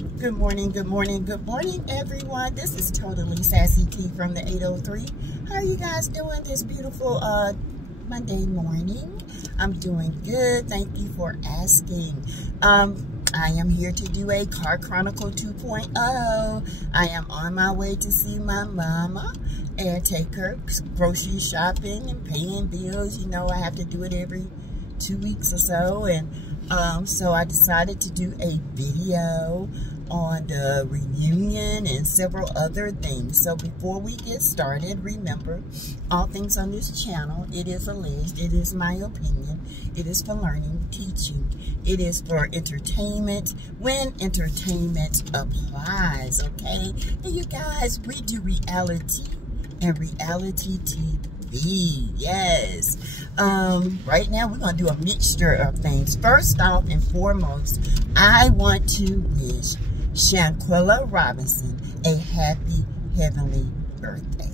Good morning, good morning, good morning, everyone. This is totally Sassy T from the 803. How are you guys doing this beautiful Monday morning? I'm doing good. Thank you for asking. I am here to do a Car Chronicle 2.0. I am on my way to see my mama and take her grocery shopping and paying bills. You know, I have to do it every 2 weeks or so, and so I decided to do a video on the reunion and several other things. So before we get started, remember, all things on this channel, it is alleged, it is my opinion, it is for learning, teaching, it is for entertainment, when entertainment applies, okay? And you guys, we do reality and reality TV, yes. Right now we're going to do a mixture of things. First off and foremost, I want to wish Shanquella Robinson a happy heavenly birthday.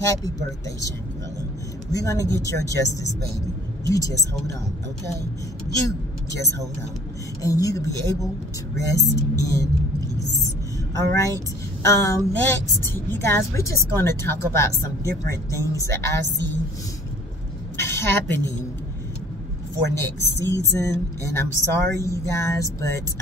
Happy birthday, Shanquella. We're going to get your justice, baby. You just hold on, okay? You just hold on. And you will be able to rest in peace. All right. Next, you guys, we're just going to talk about some different things that I see happening for next season. And I'm sorry, you guys, but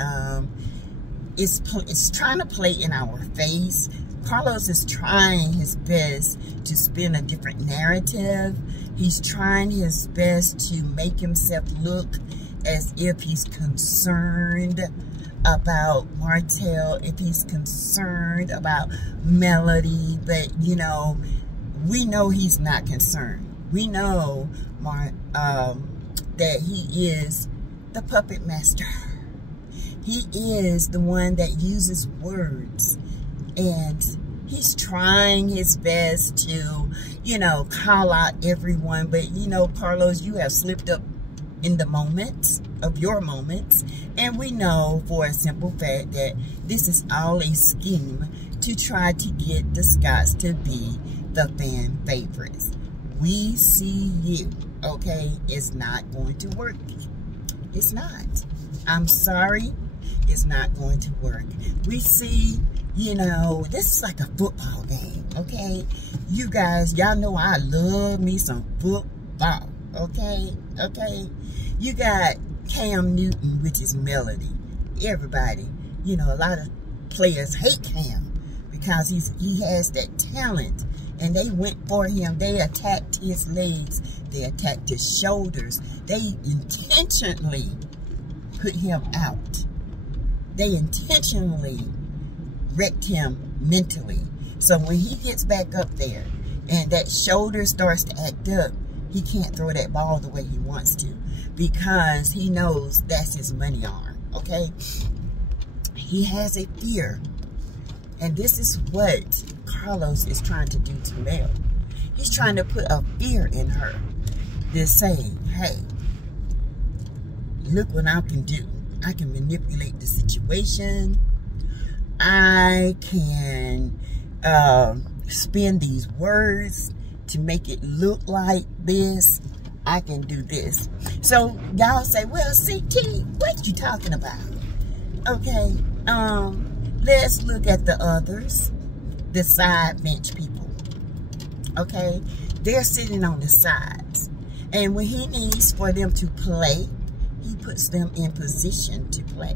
it's trying to play in our face. Carlos is trying his best to spin a different narrative. He's trying his best to make himself look as if he's concerned about Martell, if he's concerned about Melody, but you know, we know he's not concerned. We know that he is the puppet master. He is the one that uses words, and he's trying his best to, you know, call out everyone. But you know, Carlos, you have slipped up in the moments of your moments, and we know for a simple fact that this is all a scheme to try to get the Scotts to be the fan favorites. We see you, okay? It's not going to work. It's not. I'm sorry. It's not going to work. We see, you know, this is like a football game, okay? You guys, y'all know I love me some football, okay? Okay? You got Cam Newton, which is Melody. Everybody, you know, a lot of players hate Cam because he has that talent. And they went for him. They attacked his legs. They attacked his shoulders. They intentionally put him out. They intentionally wrecked him mentally. So when he gets back up there and that shoulder starts to act up, he can't throw that ball the way he wants to because he knows that's his money arm, okay? He has a fear. And this is what Carlos is trying to do to Mel. He's trying to put a fear in her. Just saying, hey, look what I can do. I can manipulate the situation. I can spin these words to make it look like this. I can do this. So y'all say, well, CT, what you talking about? Okay, let's look at the others, the side bench people. Okay, they're sitting on the sides. And when he needs for them to play, he puts them in position to play.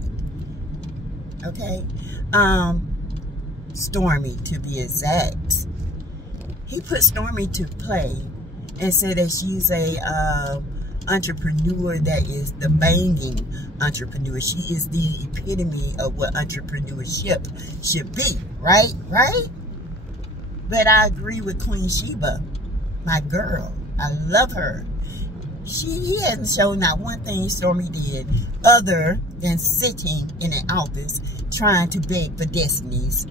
Okay, Stormy, to be exact. He put Stormy to play and said that she's a entrepreneur that is the banging entrepreneur. She is the epitome of what entrepreneurship should be, right? Right? But I agree with Queen Sheba, my girl. I love her. He hasn't shown not one thing Stormy did other than sitting in an office trying to beg for Destiny's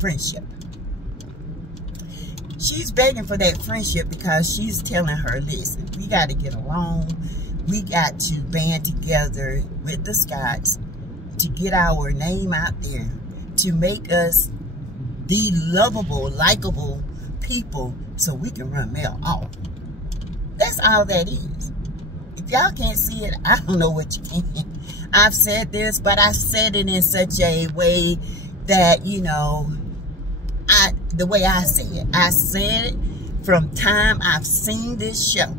friendship. She's begging for that friendship because she's telling her, listen, we got to get along. We got to band together with the Scotts to get our name out there, to make us the lovable, likable people so we can run Mel off. That's all that is. If y'all can't see it, I don't know what you can. I've said this, but I said it in such a way that, you know, the way I say it. I said it from time I've seen this show.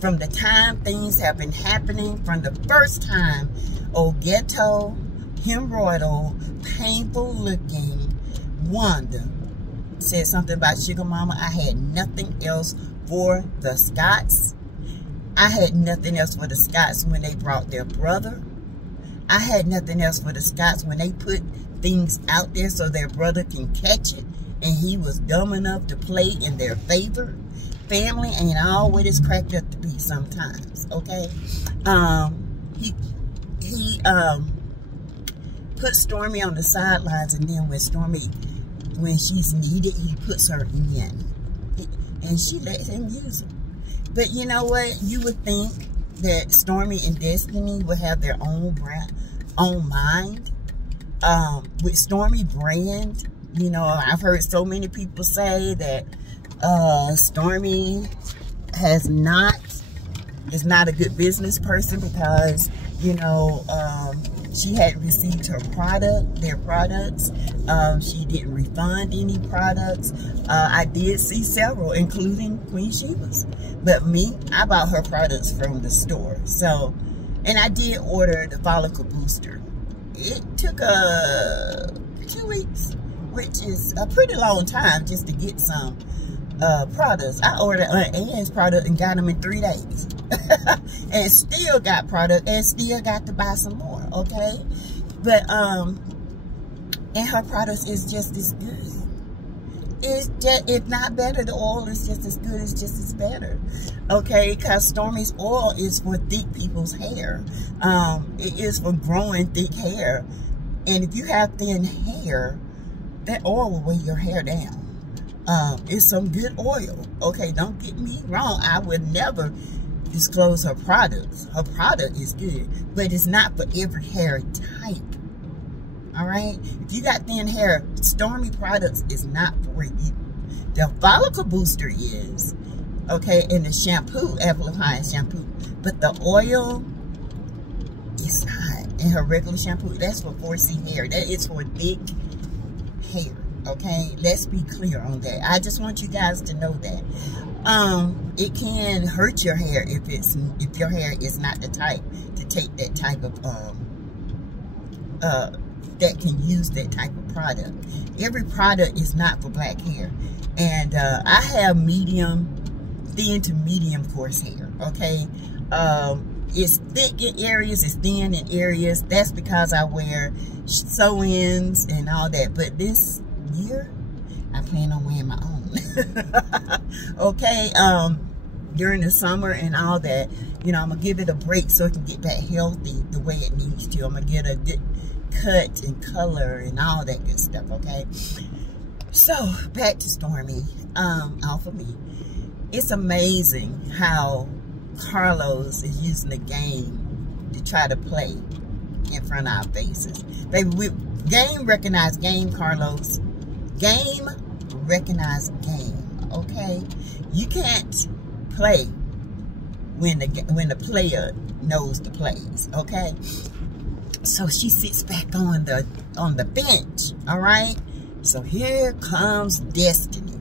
From the time things have been happening, from the first time old ghetto, hemorrhoidal, painful looking Wanda said something about Sugar Mama, I had nothing else for the Scotts. I had nothing else for the Scotts when they brought their brother. I had nothing else for the Scotts when they put things out there so their brother can catch it, and he was dumb enough to play in their favor. Family ain't all what it's cracked up to be sometimes, okay? He put Stormy on the sidelines, and then when she's needed, he puts her in. And she let him use her. But you know what? You would think that Stormy and Destiny would have their own mind. With Stormy brand, you know, I've heard so many people say that Stormy is not a good business person because, you know, she hadn't received their products. She didn't refund any products. I did see several, including Queen Sheba's. But me, I bought her products from the store. So, and I did order the follicle booster. It took 2 weeks, which is a pretty long time just to get some products. I ordered Ann's product and got them in 3 days. And still got product and still got to buy some more, okay? But and her products is just as good. It's just, if not better, the oil is just as good, it's just as better, okay? Because Stormy's oil is for thick people's hair. It is for growing thick hair, and if you have thin hair, that oil will weigh your hair down. It's some good oil, okay? Don't get me wrong. I would never disclose her products. Her product is good, but it's not for every hair type. All right? If you got thin hair, Stormy products is not for you. The follicle booster is, okay, and the shampoo, amplifying shampoo, but the oil is not. And her regular shampoo, that's for 4C hair. That is for thick hair. Okay, let's be clear on that. I just want you guys to know that. It can hurt your hair if your hair is not the type to take that type of that can use that type of product. Every product is not for black hair, and I have thin to medium coarse hair. Okay, it's thick in areas, it's thin in areas. That's because I wear sew-ins and all that. But this year, I plan on wearing my own. Okay, during the summer and all that, you know, I'm gonna give it a break so it can get back healthy the way it needs to. I'm gonna get a good cut and color and all that good stuff, okay? So, back to Stormy, off of me. It's amazing how Carlos is using the game to try to play in front of our faces. Baby, game recognize game, Carlos. Game recognize game, okay? You can't play when the player knows the plays, okay? So she sits back on the bench, all right? So here comes Destiny.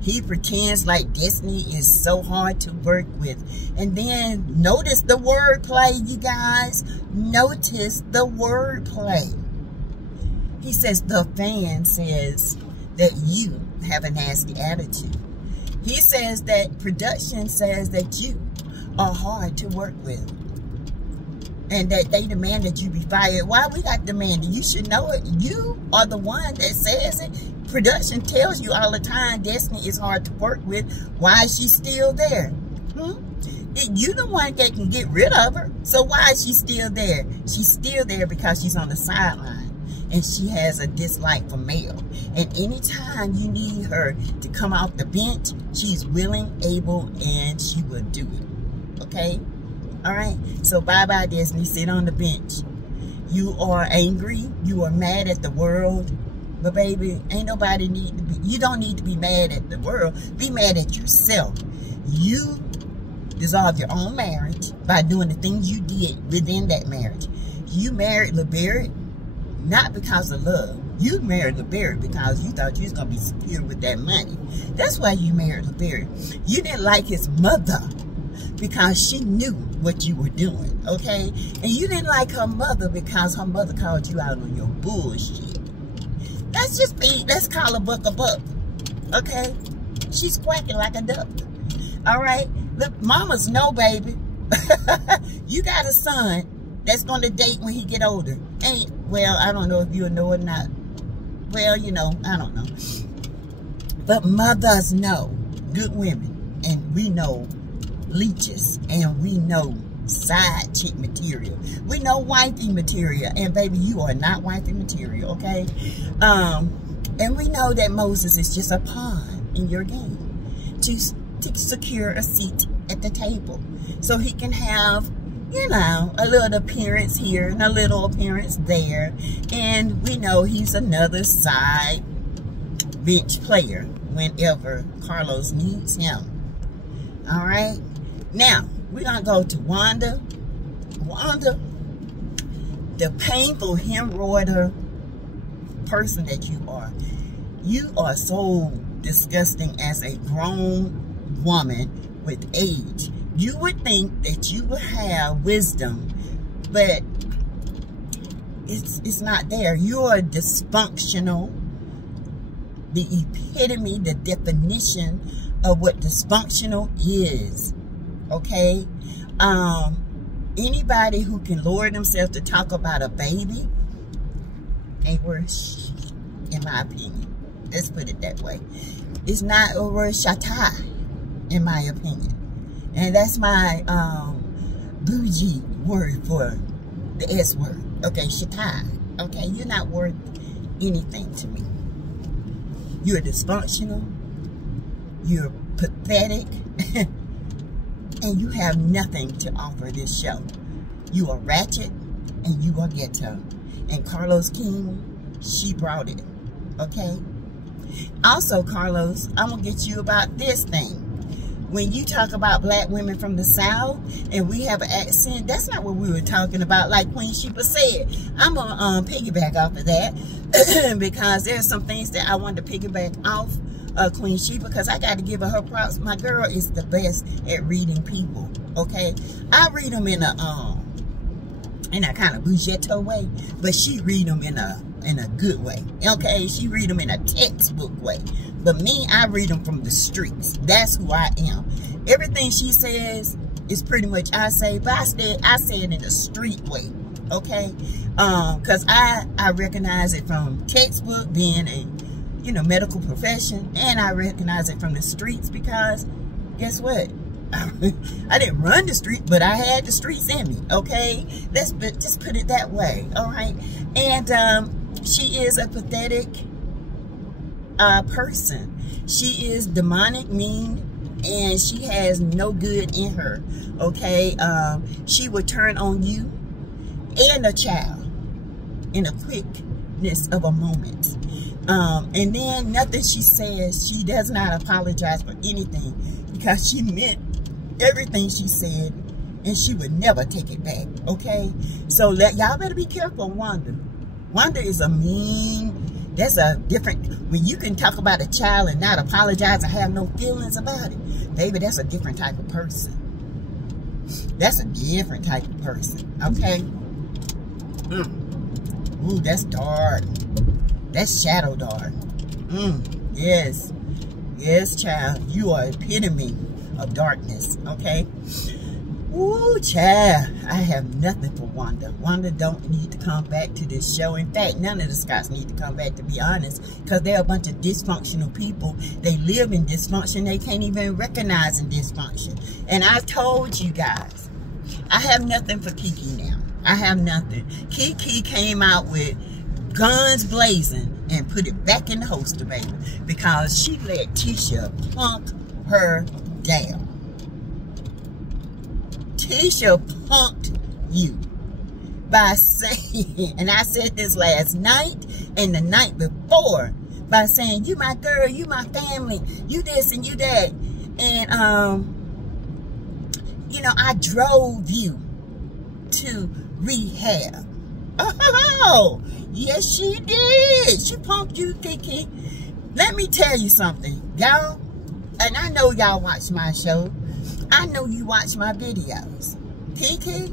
He pretends like Destiny is so hard to work with. And then notice the wordplay, you guys. Notice the wordplay. He says the fan says that you have a nasty attitude. He says that production says that you are hard to work with. And that they demand that you be fired. Why we got demanded? You should know it. You are the one that says it. Production tells you all the time Destiny is hard to work with. Why is she still there? You the one that can get rid of her. So why is she still there? She's still there because she's on the sideline. And she has a dislike for male. And anytime you need her to come off the bench, she's willing, able, and she will do it. Okay? Alright? So bye-bye, Destiny. Sit on the bench. You are angry. You are mad at the world. But baby, ain't nobody need to be, you don't need to be mad at the world. Be mad at yourself. You dissolve your own marriage by doing the things you did within that marriage. You married LeBarrett not because of love. You married LeBarrett because you thought you was going to be secure with that money. That's why you married LeBarrett. You didn't like his mother because she knew what you were doing, okay? And you didn't like her mother because her mother called you out on your bullshit. Let's call a buck, okay? She's quacking like a duck, all right? Look, mamas know, baby. You got a son that's going to date when he get older. Well, I don't know if you'll know or not. Well, you know, I don't know. But mothers know, good women, and we know leeches, and we know side chick material. We know wifey material, and baby, you are not wifey material, okay? And we know that Moses is just a pawn in your game to secure a seat at the table, so he can have, you know, a little appearance here and a little appearance there. And we know he's another side bench player whenever Carlos needs him. All right. Now, we're going to go to Wanda. Wanda, the painful hemorrhoider person that you are. You are so disgusting as a grown woman with age. You would think that you would have wisdom, but it's not there. You are dysfunctional. The epitome, the definition of what dysfunctional is. Okay? Anybody who can lower themselves to talk about a baby ain't worth shit, in my opinion. Let's put it that way. It's not worth shata, in my opinion. And that's my bougie word for the S word. Okay, shata. Okay, you're not worth anything to me. You're dysfunctional. You're pathetic. And you have nothing to offer this show. You are ratchet and you are ghetto. And Carlos King, she brought it. Okay? Also, Carlos, I'm going to get you about this thing. When you talk about black women from the South and we have an accent, that's not what we were talking about, like Queen Sheba said. I'm going to piggyback off of that because there's some things that I wanted to piggyback off Queen Sheba, because I got to give her props. My girl is the best at reading people, okay? I read them in a kind of bougetto way, but she read them in a good way, okay? She read them in a textbook way. But me, I read them from the streets. That's who I am. Everything she says is pretty much I say, but I say it in a street way, okay? Because I recognize it from textbook, being a, you know, medical profession, and I recognize it from the streets because guess what? I didn't run the street, but I had the streets in me, okay? Let's just put it that way, all right? And she is a pathetic person. She is demonic, mean, and she has no good in her, okay? She would turn on you and a child in a quickness of a moment. And then nothing she says, she does not apologize for anything because she meant everything she said and she would never take it back, okay? So y'all better be careful, Wanda. Wanda is a mean, that's a different, when you can talk about a child and not apologize or have no feelings about it, baby, that's a different type of person. That's a different type of person, okay? Ooh, that's dark. That's shadow dark. Yes. Yes, child. You are epitome of darkness. Okay? Ooh, child. I have nothing for Wanda. Wanda don't need to come back to this show. In fact, none of the Scotts need to come back, to be honest. Because they're a bunch of dysfunctional people. They live in dysfunction. They can't even recognize in dysfunction. And I told you guys, I have nothing for Kiki now. I have nothing. Kiki came out with guns blazing and put it back in the holster, baby, because she let Tisha punk her down. Tisha punked you by saying, and I said this last night and the night before, by saying, you my girl, you my family, you this and you that. And you know, I drove you to rehab. Oh, yes, she did. She punked you, Kiki. Let me tell you something, y'all. And I know y'all watch my show. I know you watch my videos. Kiki,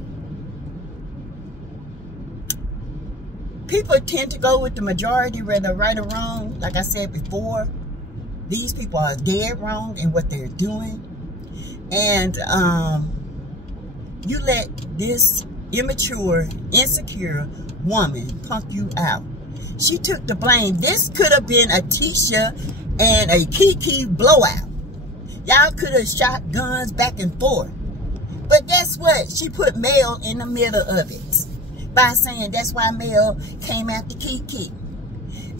people tend to go with the majority, whether right or wrong. Like I said before, these people are dead wrong in what they're doing. And you let this immature, insecure woman punk you out. She took the blame. This could have been a Tisha and a Kiki blowout. Y'all could have shot guns back and forth. But guess what? She put Mel in the middle of it by saying that's why Mel came after Kiki.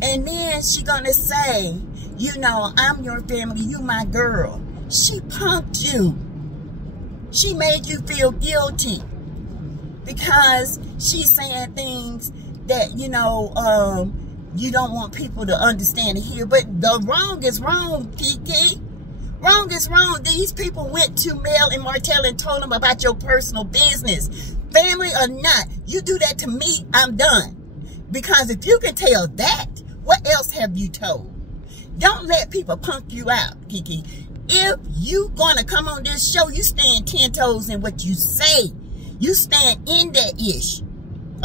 And then she gonna say, you know, I'm your family, you my girl. She punked you. She made you feel guilty because she's saying things that, you know, you don't want people to understand and hear. But the wrong is wrong, Kiki. Wrong is wrong. These people went to Mel and Martell and told them about your personal business. Family or not, you do that to me, I'm done. Because if you can tell that, what else have you told? Don't let people punk you out, Kiki. If you gonna come on this show, you stand 10 toes in what you say. You stand in that ish.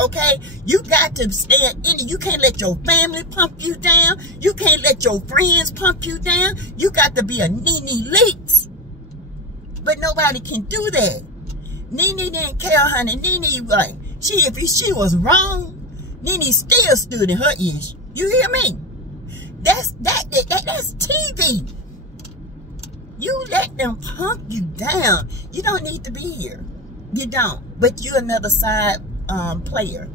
Okay? You got to stand in it. You can't let your family pump you down. You can't let your friends pump you down. You got to be a Nene Leaks. But nobody can do that. Nene didn't care, honey. Nene, like, if she was wrong, Nene still stood in her ish. You hear me? That's TV. You let them punk you down. You don't need to be here. You don't. But you're another side player.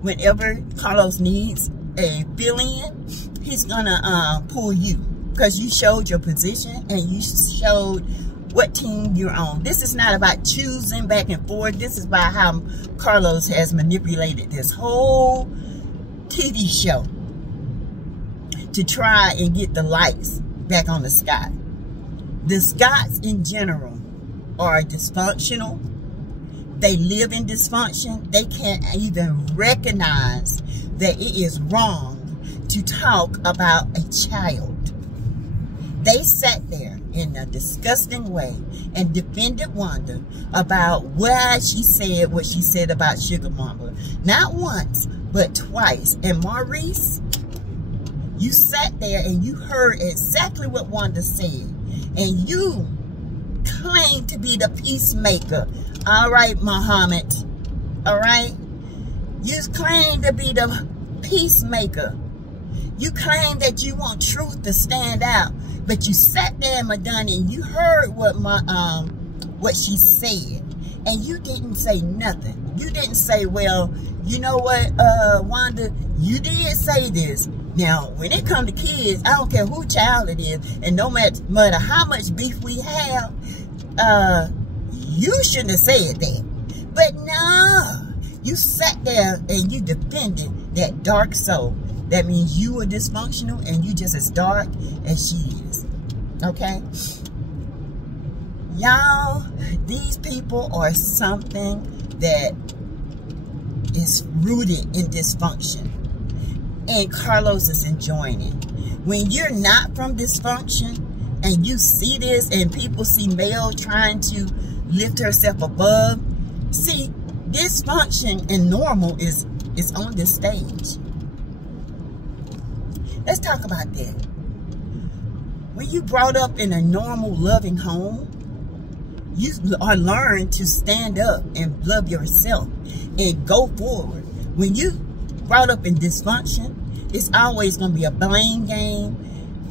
Whenever Carlos needs a fill-in, he's gonna pull you because you showed your position and you showed what team you're on. This is not about choosing back and forth. This is about how Carlos has manipulated this whole TV show to try and get the lights back on the sky. The Scots in general are dysfunctional. They live in dysfunction. They can't even recognize that it is wrong to talk about a child. They sat there in a disgusting way and defended Wanda about why she said what she said about Sugar Mama. Not once, but twice. And Maurice, you sat there and you heard exactly what Wanda said. And you claim to be the peacemaker. All right, Muhammad. All right? You claim to be the peacemaker. You claim that you want truth to stand out. But you sat there, Madonna, and you heard what she said. And you didn't say nothing. You didn't say, well, you know what, Wanda, you did say this. Now, when it comes to kids, I don't care who child it is, and no matter how much beef we have, you shouldn't have said that. But no, you sat there and you defended that dark soul. That means you are dysfunctional and you just as dark as she is. Okay? Y'all, these people are something that is rooted in dysfunction. And Carlos is enjoying it. When you're not from dysfunction and you see this and people see Mel trying to lift herself above, see, dysfunction and normal is on this stage. Let's talk about that. When you brought up in a normal, loving home, you are learned to stand up and love yourself and go forward. When you brought up in dysfunction, it's always going to be a blame game.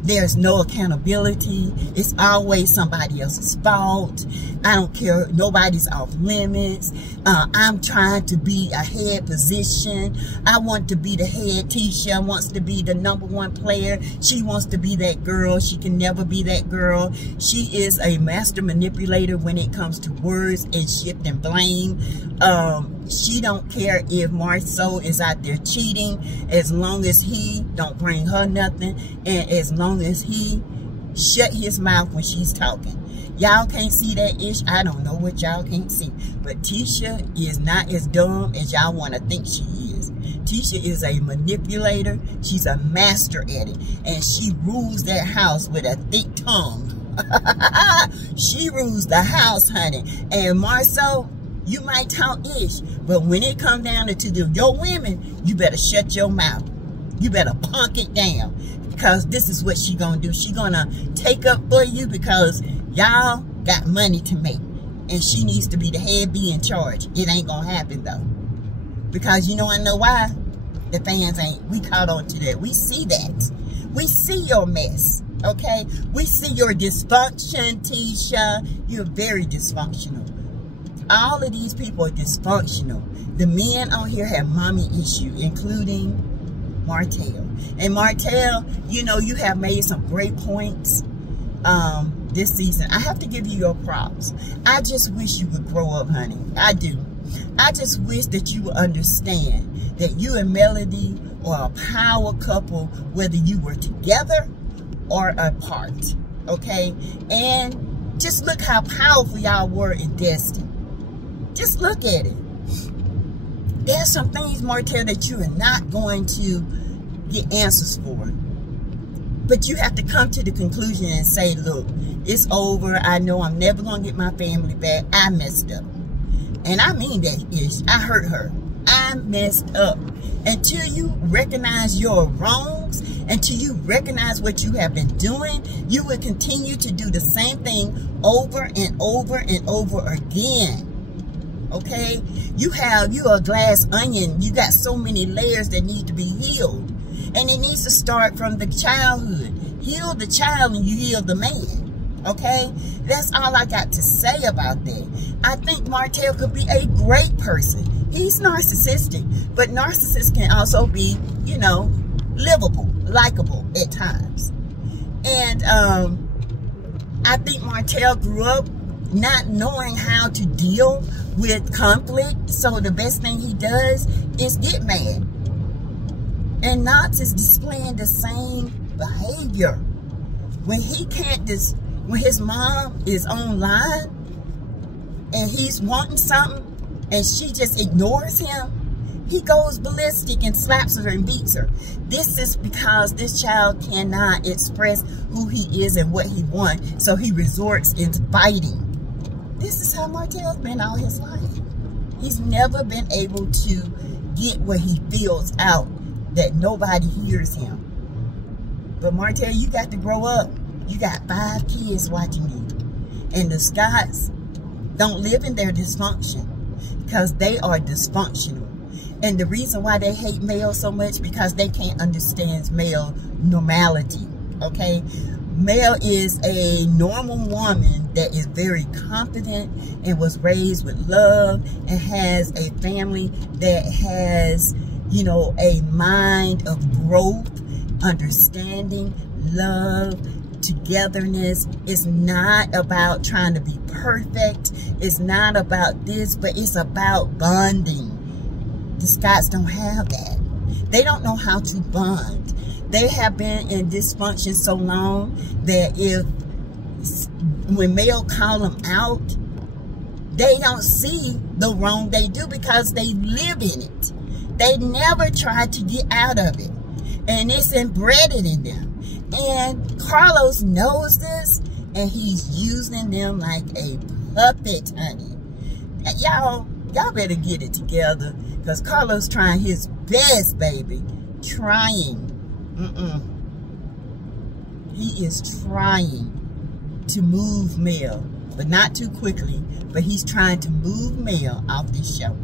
There's no accountability. It's always somebody else's fault. I don't care. Nobody's off limits. I'm trying to be a head position. I want to be the head. Tisha wants to be the #1 player. She wants to be that girl. She can never be that girl. She is a master manipulator when it comes to words and shifting blame. She don't care if Marceau is out there cheating, as long as he don't bring her nothing, and as long as he shut his mouth when she's talking. Y'all can't see that ish. I don't know what y'all can't see. But Tisha is not as dumb as y'all want to think she is. Tisha is a manipulator. She's a master at it. And she rules that house with a thick tongue. She rules the house, honey. And Marceau, you might talk ish, but when it comes down to your women, you better shut your mouth. You better punk it down, because this is what she gonna do. She gonna take up for you because y'all got money to make, and she needs to be the head, be in charge. It ain't gonna happen though, because you know I know why. The fans ain't. We caught on to that. We see that. We see your mess. Okay, we see your dysfunction, Tisha. You're very dysfunctional. All of these people are dysfunctional. The men on here have mommy issue, including Martell. And Martell, you know, you have made some great points this season. I have to give you your props. I just wish you would grow up, honey. I do. I just wish that you would understand that you and Melody are a power couple, whether you were together or apart. Okay? And just look how powerful y'all were in Destiny. Just look at it. There's some things, Martell, that you are not going to get answers for. But you have to come to the conclusion and say, look, it's over. I know I'm never going to get my family back. I messed up. And I mean that ish. I hurt her. I messed up. Until you recognize your wrongs, until you recognize what you have been doing, you will continue to do the same thing over and over and over again. Okay? You're a glass onion. You got so many layers that need to be healed. And it needs to start from the childhood. Heal the child and you heal the man. Okay? That's all I got to say about that. I think Martell could be a great person. He's narcissistic, but narcissists can also be, you know, livable, likable at times. And I think Martell grew up not knowing how to deal with conflict, so the best thing he does is get mad. And Knox is displaying the same behavior. When he can't when his mom is online and he's wanting something and she just ignores him, he goes ballistic and slaps her and beats her. This is because this child cannot express who he is and what he wants, so he resorts into fighting. This is how Martell's been all his life. He's never been able to get what he feels out, that nobody hears him. But Martell, you got to grow up. You got 5 kids watching you. And the Scotts don't live in their dysfunction because they are dysfunctional. And the reason why they hate Mel so much, because they can't understand Mel normality. Okay? Mel is a normal woman that is very confident and was raised with love and has a family that has, you know, a mind of growth, understanding, love, togetherness. It's not about trying to be perfect. It's not about this, but it's about bonding. The Scotts don't have that. They don't know how to bond. They have been in dysfunction so long that when Mel call them out, they don't see the wrong they do because they live in it. They never try to get out of it. And it's embedded in them. And Carlos knows this, and he's using them like a puppet, honey. Y'all better get it together, because Carlos trying his best, baby. Trying. He is trying to move Mel, but not too quickly. But he's trying to move Mel off this show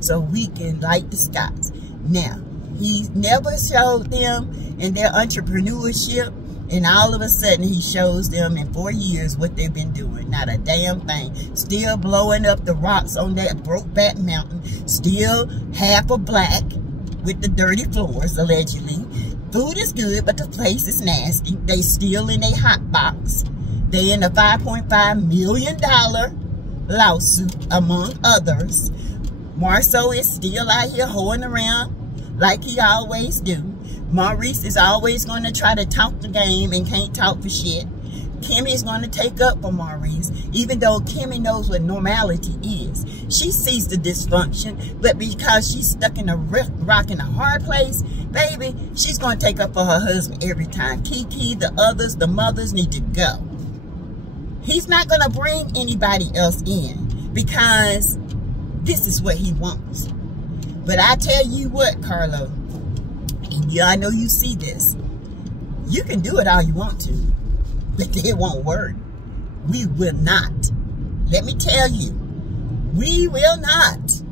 so we can like the Scotts. Now, he never showed them in their entrepreneurship, and all of a sudden he shows them in 4 years what they've been doing. Not a damn thing. Still blowing up the rocks on that Brokeback Mountain. Still half a black with the dirty floors, allegedly. Food is good, but the place is nasty. They still in a hot box. They in a $5.5 million lawsuit, among others. Marceau is still out here hoeing around like he always do. Maurice is always going to try to talk the game and can't talk for shit. Kimmy is going to take up for Maurice, even though Kimmy knows what normality is. She sees the dysfunction, but because she's stuck in a rock in a hard place, baby, she's going to take up for her husband every time. Kiki, the others, the mothers need to go. He's not going to bring anybody else in because this is what he wants. But I tell you what, Carlo, and yeah, I know you see this. You can do it all you want to, but it won't work. We will not. Let me tell you, we will not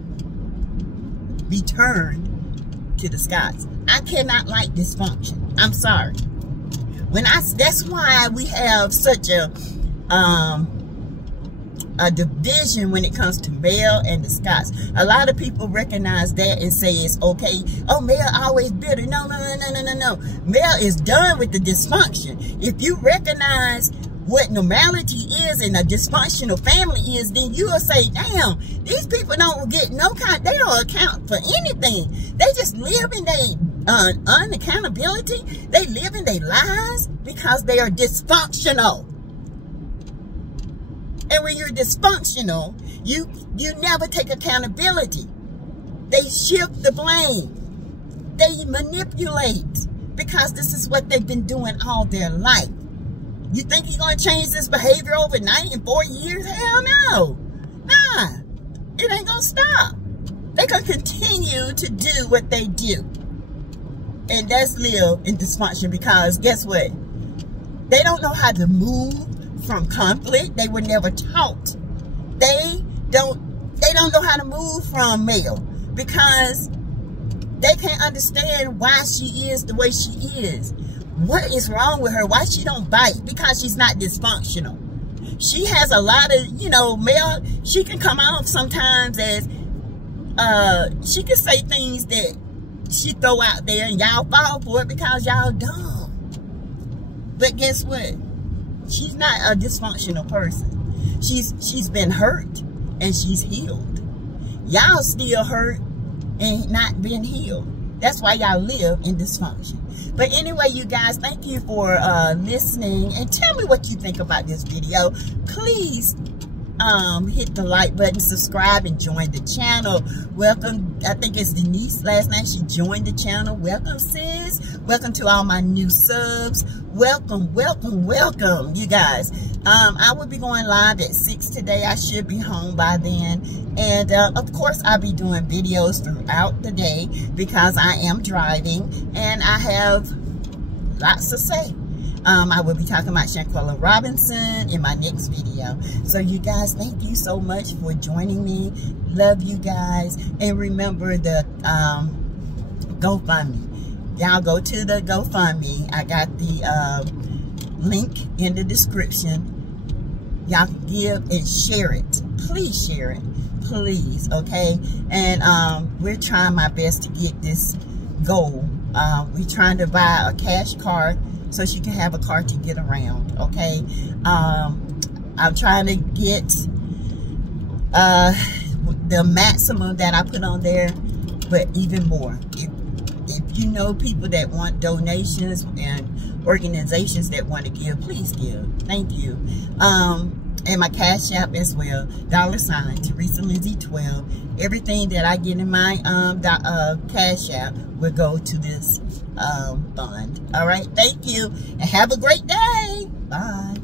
return to the Scotts. I cannot like dysfunction. I'm sorry. That's why we have such a division when it comes to Mel and the Scotts. A lot of people recognize that and say it's okay. Oh, Mel always bitter. No. Mel is done with the dysfunction. If you recognize what normality is and a dysfunctional family is, then you will say, damn, these people don't get they don't account for anything. They just live in their unaccountability. They live in their lives because they are dysfunctional. And when you're dysfunctional, you never take accountability. They shift the blame. They manipulate because this is what they've been doing all their life. You think you're going to change this behavior overnight in 4 years? Hell no. Nah. It ain't going to stop. They're going to continue to do what they do. And that's live in dysfunction because guess what? They don't know how to move from conflict. They were never taught. They don't know how to move from Mel because they can't understand why she is the way she is. What is wrong with her? Why she don't bite? Because she's not dysfunctional. She has a lot of, Mel, she can come off sometimes as, she can say things that she throw out there and y'all fall for it because y'all dumb. But guess what? She's not a dysfunctional person. She's been hurt and she's healed. Y'all still hurt and not been healed. That's why y'all live in dysfunction. But anyway, you guys, thank you for listening. And tell me what you think about this video. Please hit the like button, subscribe, and join the channel. Welcome. I think it's Denise last night. She joined the channel. Welcome, sis. Welcome to all my new subs. Welcome, you guys. I will be going live at 6 today. I should be home by then. And of course, I'll be doing videos throughout the day because I am driving and I have lots to say. I will be talking about Shanquella Robinson in my next video. So you guys, thank you so much for joining me. Love you guys. And remember the GoFundMe. Y'all go to the GoFundMe. I got the link in the description. Y'all can give and share it. Please share it. Please, okay? And we're trying my best to get this goal. We're trying to buy a cash card so she can have a car to get around, okay? I'm trying to get the maximum that I put on there, but even more. If you know people that want donations and organizations that want to give, please give. Thank you. And my Cash App as well, $ Teresa Lindsay 12. Everything that I get in my Cash App will go to this fund. All right, thank you, and have a great day. Bye.